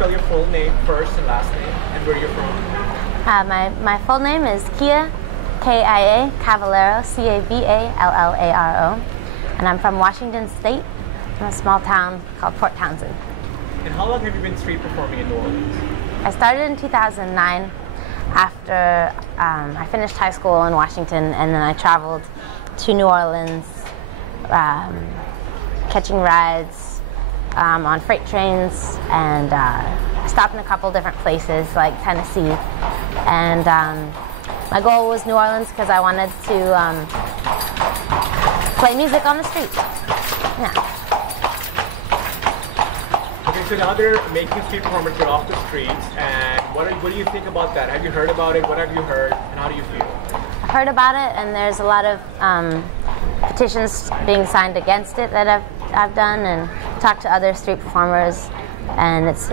spell your full name first and last name, and where you're from? My full name is Kia, K-I-A, Cavallaro, C-A-V-A-L-L-A-R-O. And I'm from Washington State, from a small town called Port Townsend. And how long have you been street performing in New Orleans? I started in 2009 after I finished high school in Washington, and then I traveled to New Orleans, catching rides on freight trains, and stopped in a couple different places like Tennessee. And my goal was New Orleans because I wanted to play music on the street. Yeah. Okay, so now they're making street performers get off the streets, and what do you think about that? Have you heard about it? What have you heard, and how do you feel? I've heard about it, and there's a lot of petitions being signed against it that I've done, and talked to other street performers, and it's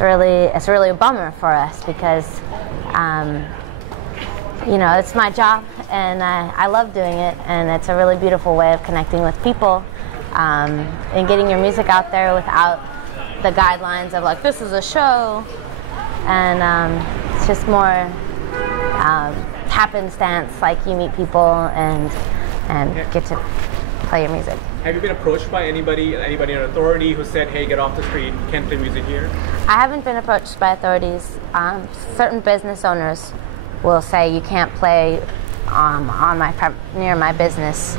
really a bummer for us because it's my job, and I love doing it, and it's a really beautiful way of connecting with people and getting your music out there without the guidelines of like, this is a show, and it's just more happenstance, like you meet people and get to play your music. Have you been approached by anybody in authority who said, hey, get off the street, you can't play music here? I haven't been approached by authorities. Certain business owners will say you can't play near my business,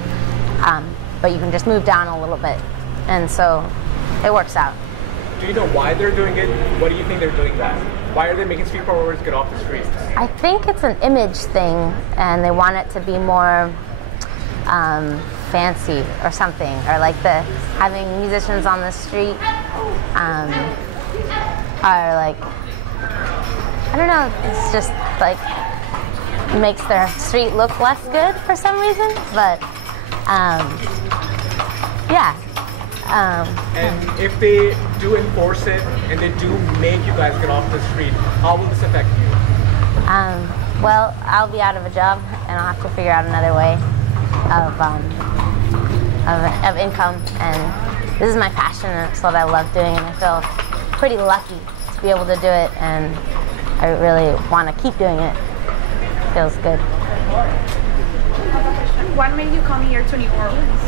but you can just move down a little bit, and so it works out. Do you know why they're doing it? What do you think they're doing that? Why are they making street performers get off the streets? I think it's an image thing, and they want it to be more fancy or something, or like having musicians on the street are like, I don't know, it's just like makes their street look less good for some reason, but yeah. And if they do enforce it and they do make you guys get off the street, how will this affect you? Well, I'll be out of a job, and I'll have to figure out another way of income. And this is my passion, and it's what I love doing, and I feel pretty lucky to be able to do it, and I really want to keep doing it. It feels good. What made you come here to New Orleans?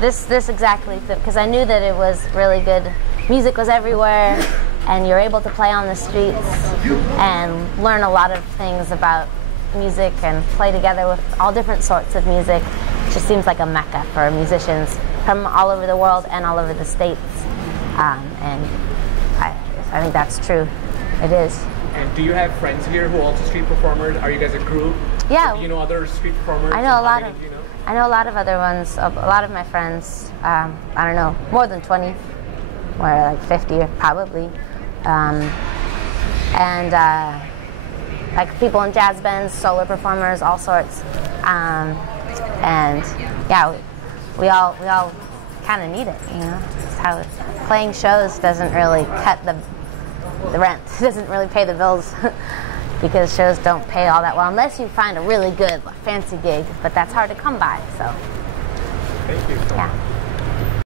This exactly, because I knew that it was really good. Music was everywhere, and you're able to play on the streets and learn a lot of things about music and play together with all different sorts of music. It just seems like a mecca for musicians from all over the world and all over the states, and I think that's true. It is. And do you have friends here who are also street performers? Are you guys a group? Yeah. Do you know other street performers? I know a lot of. I know a lot of other ones. A lot of my friends. I don't know, more than 20, or like 50, probably. And like people in jazz bands, solo performers, all sorts. And yeah, we all kind of need it. You know, it's how playing shows doesn't really cut the rent. It doesn't really pay the bills. Because shows don't pay all that well unless you find a really good fancy gig, but that's hard to come by. So, thank you. Yeah.